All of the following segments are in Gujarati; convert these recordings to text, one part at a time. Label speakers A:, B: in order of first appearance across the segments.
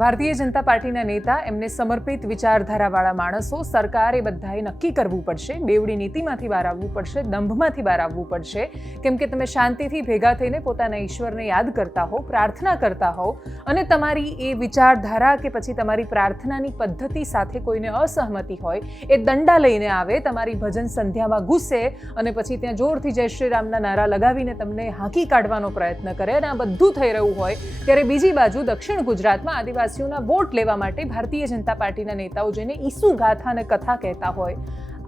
A: ભારતીય જનતા પાર્ટીના નેતા એમને સમર્પિત વિચારધારાવાળા માણસો સરકાર એ બધાએ નક્કી કરવું પડશે, બેવડી નીતિમાંથી બહાર આવવું પડશે, દંભમાંથી બહાર આવવું પડશે. કેમ કે તમે શાંતિથી ભેગા થઈને પોતાના ઈશ્વરને યાદ કરતા હો, પ્રાર્થના કરતા હો અને તમારી એ વિચારધારા કે પછી તમારી પ્રાર્થનાની પદ્ધતિ સાથે કોઈને અસહમતિ હોય, એ દંડા લઈને આવે, તમારી ભજન સંધ્યામાં ઘૂસે અને પછી ત્યાં જોરથી જય શ્રી રામના નારા લગાવીને તમને હાંકી કાઢવાનો પ્રયત્ન કરે અને આ બધું થઈ રહ્યું હોય, ત્યારે બીજી બાજુ દક્ષિણ ગુજરાતમાં આદિવાસીઓના વોટ લેવા માટે ભારતીય જનતા પાર્ટીના નેતાઓ જેને ઈસુ ગાથા અને કથા કહેતા હોય,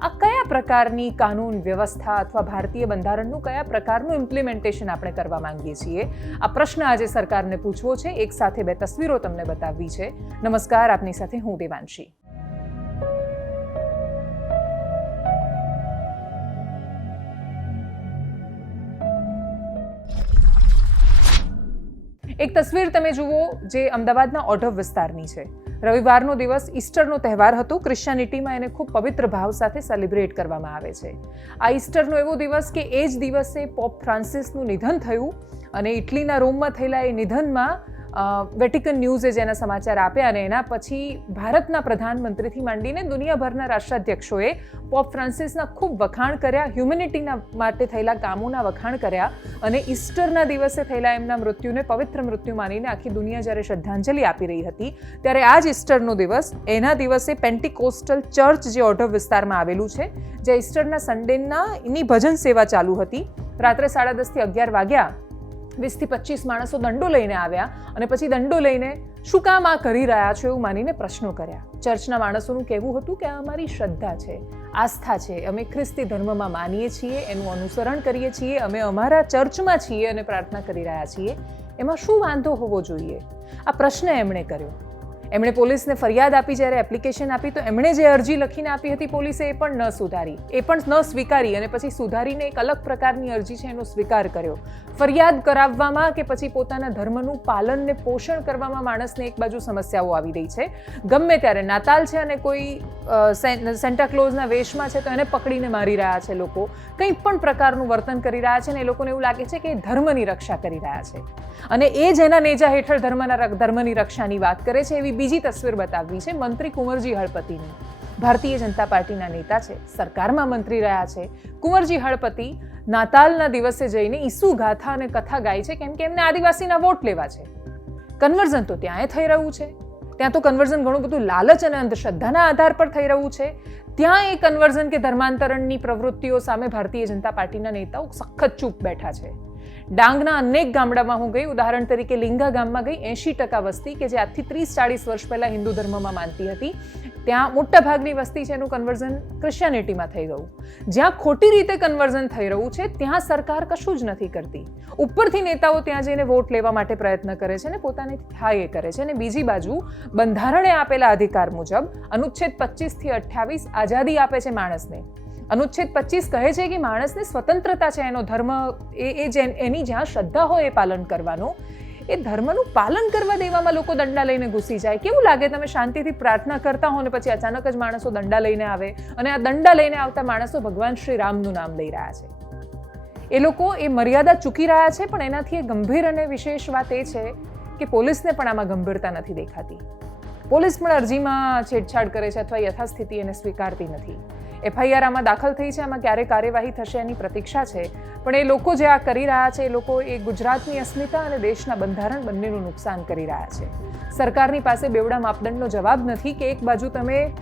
A: આ કયા પ્રકારની કાનૂન વ્યવસ્થા અથવા ભારતીય બંધારણનું કયા પ્રકારનું ઇમ્પ્લિમેન્ટેશન આપણે કરવા માંગીએ છીએ? આ પ્રશ્ન આજે સરકારને પૂછવો છે. એક સાથે બે તસવીરો તમને બતાવવી છે. નમસ્કાર. આપની સાથે હું દેવાંશી. એક તસવીર તમે જુઓ જે અમદાવાદના ઓઢવ વિસ્તારની છે. રવિવારનો દિવસ ઈસ્ટરનો તહેવાર હતો. ક્રિશ્ચિયાનિટીમાં એને ખૂબ પવિત્ર ભાવ સાથે સેલિબ્રેટ કરવામાં આવે છે. આ ઈસ્ટરનો એવો દિવસ કે એ જ દિવસે પોપ ફ્રાન્સિસનું નિધન થયું અને ઇટલીના રોમમાં થયેલા એ નિધનમાં વેટિકન ન્યૂઝે જેના સમાચાર આપ્યા અને એના પછી ભારતના પ્રધાનમંત્રીથી માંડીને દુનિયાભરના રાષ્ટ્રાધ્યક્ષોએ પોપ ફ્રાન્સિસના ખૂબ વખાણ કર્યા હ્યુમેનિટીના માટે થયેલા કામોના વખાણ કર્યા અને ઈસ્ટરના દિવસે થયેલા એમના મૃત્યુને પવિત્ર મૃત્યુ માનીને આખી દુનિયા જ્યારે શ્રદ્ધાંજલિ આપી રહી હતી, ત્યારે આ જ ઈસ્ટરનો દિવસ એના દિવસે પેન્ટિકોસ્ટલ ચર્ચ જે ઓઢવ વિસ્તારમાં આવેલું છે જે ઈસ્ટરના સન્ડેના એની ભજન સેવા ચાલુ હતી, રાત્રે સાડા દસથી અગિયાર વાગ્યા વીસથી પચીસ માણસો દંડો લઈને આવ્યા અને પછી દંડો લઈને શું કામ આ કરી રહ્યા છો એવું માનીને પ્રશ્નો કર્યા. ચર્ચના માણસોનું કહેવું હતું કે આ અમારી શ્રદ્ધા છે, આસ્થા છે, અમે ખ્રિસ્તી ધર્મમાં માનીએ છીએ, એનું અનુસરણ કરીએ છીએ, અમે અમારા ચર્ચમાં છીએ અને પ્રાર્થના કરી રહ્યા છીએ. એમાં શું વાંધો હોવો જોઈએ? આ પ્રશ્ન એમણે કર્યો. એમણે પોલીસને ફરિયાદ આપી જ્યારે એપ્લિકેશન આપી, તો એમણે જે અરજી લખીને આપી હતી પોલીસે એ પણ ન સુધારી. એ પણ ન સ્વીકારી અને પછી સુધારીને એક અલગ પ્રકારની અરજી છે એનો સ્વીકાર કર્યો. ફરિયાદ કરાવવામાં કે પછી પોતાના ધર્મનું પાલન ને પોષણ કરવામાં માણસને એક બાજુ સમસ્યાઓ આવી રહી છે. ગમે ત્યારે નાતાલ છે અને કોઈ સેન્ટાક્લોઝના સેન- વેશમાં છે, તો એને પકડીને મારી રહ્યા છે લોકો. કંઈ પણ પ્રકારનું વર્તન કરી રહ્યા છે ને એ લોકોને એવું લાગે છે કે એ ધર્મની રક્ષા કરી રહ્યા છે. અને એ જેના નેજા હેઠળ ધર્મના ધર્મની રક્ષાની વાત કરે છે એવી બીજી તસવીર બતાવવી છે મંત્રી કુંવરજી હળપતિની. ભારતીય જનતા પાર્ટીના નેતા છે, સરકારમાં મંત્રી રહ્યા છે. કુંવરજી હળપતિ નાતાલના દિવસે જઈને ઈસુ ગાથા અને કથા ગાય છે, કેમ કે એમને આદિવાસીના વોટ લેવા છે. કન્વર્ઝન તો ત્યાંય થઈ રહ્યું છે. ત્યાં તો કન્વર્ઝન ઘણું બધું લાલચ અને અંધશ્રદ્ધાના આધાર પર થઈ રહ્યું છે. ત્યાં એ કન્વર્ઝન કે ધર્માંતરણની પ્રવૃત્તિઓ સામે ભારતીય જનતા પાર્ટીના નેતાઓ સખત ચૂપ બેઠા છે. ડાંગના અનેક ગામડામાં હું ગઈ. ઉદાહરણ તરીકે લિંગા ગામમાં ગઈ. એંશી ટકા વસ્તી કે જે આજથી ત્રીસ ચાળીસ વર્ષ પહેલાં હિન્દુ ધર્મમાં માનતી હતી. ત્યાં મોટા ભાગની વસ્તી છે એનું કન્વર્ઝન ક્રિશ્ચિયાનિટીમાં થઈ ગયું. જ્યાં ખોટી રીતે કન્વર્ઝન થઈ રહ્યું છે, ત્યાં સરકાર કશું જ નથી કરતી. ઉપરથી નેતાઓ ત્યાં જઈને વોટ લેવા માટે પ્રયત્ન કરે છે ને પોતાને થાય એ કરે છે અને બીજી બાજુ બંધારણે આપેલા અધિકાર મુજબ અનુચ્છેદ પચીસથી અઠ્યાવીસ આઝાદી આપે છે માણસને. અનુચ્છેદ પચીસ કહે છે કે માણસને સ્વતંત્રતા છે, એનો ધર્મ એ એ એની જ્યાં શ્રદ્ધા હોય એ પાલન કરવાનું. એ ધર્મનું પાલન કરવા દેવામાં લોકો દંડા લઈને ઘૂસી જાય. કેવું લાગે તમે શાંતિથી પ્રાર્થના કરતા હો ને પછી અચાનક જ માણસો દંડા લઈને આવે અને આ દંડા લઈને આવતા માણસો ભગવાન શ્રી રામનું નામ લઈ રહ્યા છે. એ લોકો એ મર્યાદા ચૂકી રહ્યા છે, પણ એનાથી એ ગંભીર અને વિશેષ વાત એ છે કે પોલીસને પણ આમાં ગંભીરતા નથી દેખાતી. પોલીસ પણ અરજીમાં છેડછાડ કરે છે અથવા યથાસ્થિતિ એને સ્વીકારતી નથી. એફઆઈઆર આમાં દાખલ થઈ છે, આમાં ક્યારે કાર્યવાહી થશે એની પ્રતીક્ષા છે. પણ એ લોકો જે આ કરી રહ્યા છે, એ લોકો એ ગુજરાતની અસ્મિતા અને દેશના બંધારણ બંનેનું નુકસાન કરી રહ્યા છે. સરકારની પાસે બેવડા માપદંડનો જવાબ નથી કે એક બાજુ તમે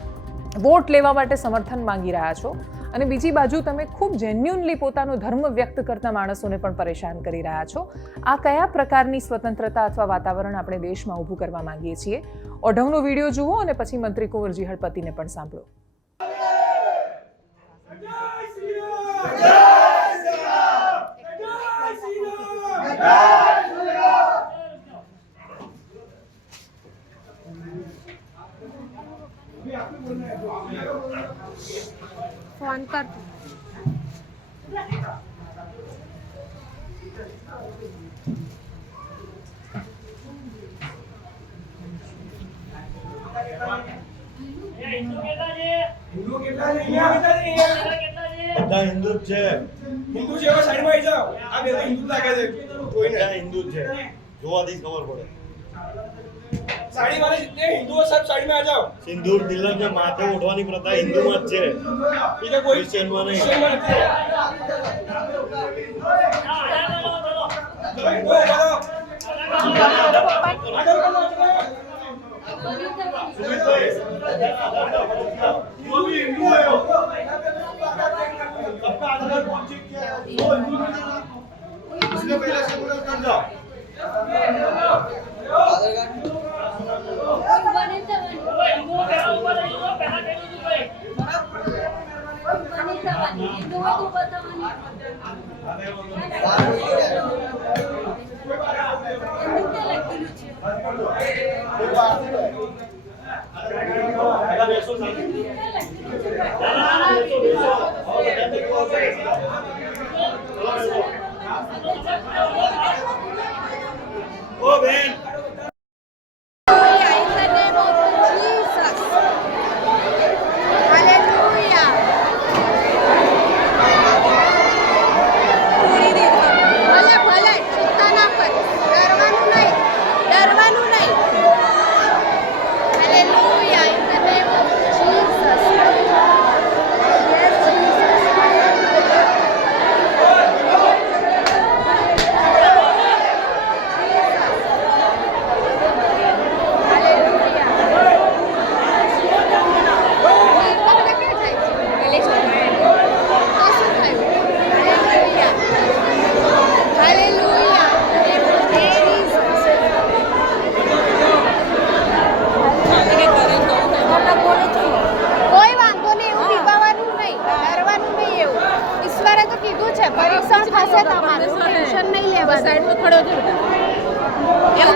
A: વોટ લેવા માટે સમર્થન માંગી રહ્યા છો અને બીજી બાજુ તમે ખૂબ જેન્યુનલી પોતાનો ધર્મ વ્યક્ત કરતા માણસોને પણ પરેશાન કરી રહ્યા છો. આ કયા પ્રકારની સ્વતંત્રતા અથવા વાતાવરણ આપણે દેશમાં ઊભું કરવા માંગીએ છીએ? ઓઢવનો વીડિયો જુઓ અને પછી મંત્રી કુંવરજી હળપતિને પણ સાંભળો.
B: ફોન કર
C: હિન્દુ કેટલા છે
D: હિન્દુ કેટલા હિન્દુ છે અહીંયા?
E: હિન્દુ છે.
D: આ બે હિન્દુ લાગે છે. કોઈને?
E: હિન્દુ છે. જોવાથી ખબર પડે.
D: સાડી વાળા હિન્દુઓ સાહેબ સાડીમાં આ જાઓ.
B: સિંદૂર તિલક ને માથે ઉઠવાની પ્રથા હિન્દુમાં જ છે.
D: બીજે કોઈ
B: ક્રિશ્ચિયનમાં નહીં.
C: ઉપર તમને આ દેવો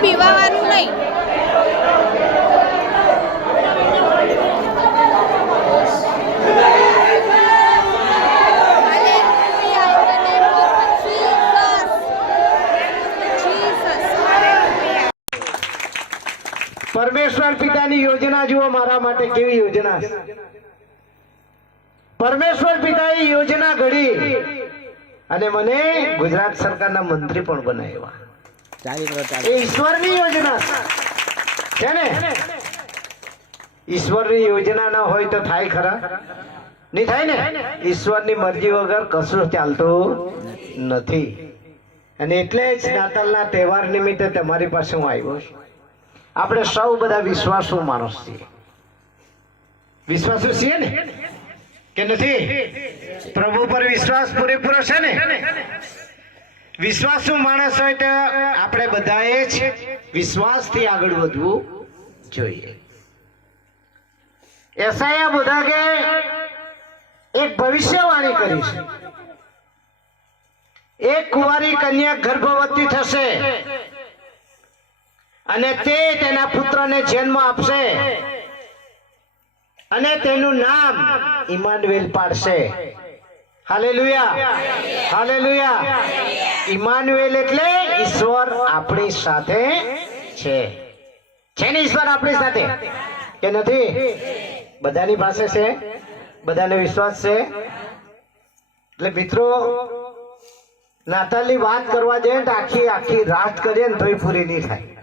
C: Jesus, નહીં.
E: પરમેશ્વર પિતાની યોજના જુઓ મારા માટે કેવી યોજના પરમેશ્વર પિતાએ યોજના ઘડી અને મને ગુજરાત સરકારના મંત્રી પણ બનાવ્યા. ઈશ્વરની યોજના. છે ને? ઈશ્વરની યોજના ન હોય તો થાય ખરા? નહીં થાય ને? ઈશ્વરની મરજી વગર કશું ચાલતું નથી. અને એટલે જ નાતાલના તહેવાર નિમિત્તે તમારી પાસે હું આવ્યો છું. આપણે સૌ બધા વિશ્વાસુ માણસ છીએ. વિશ્વાસુ છીએ ને? કે નથી? પ્રભુ પર વિશ્વાસ પૂરેપૂરો છે ને? વિશ્વાસુ માણસ હોય તો આપણે બધાએ જ વિશ્વાસથી આગળ વધવું જોઈએ. એસઆઈએ કે એક ભવિષ્યવાણી કરી છે. એક કુંવારી કન્યા ગર્ભવતી થશે અને તે તેના પુત્રને જન્મ આપશે અને તેનું નામ ઇમાનુએલ પાડશે. હાલેલુયા. હાલેલુયા. ઇમાનુએલ એટલે ઈશ્વર આપણી સાથે છે. છે ને ઈશ્વર આપણી સાથે? કે નથી? બધાની પાસે છે? બધાને વિશ્વાસ છે? એટલે મિત્રો, નાતાલની વાત કરવા જઈએ તો આખી આખી રાત કરીએ ને તોય પૂરી નહીં થાય.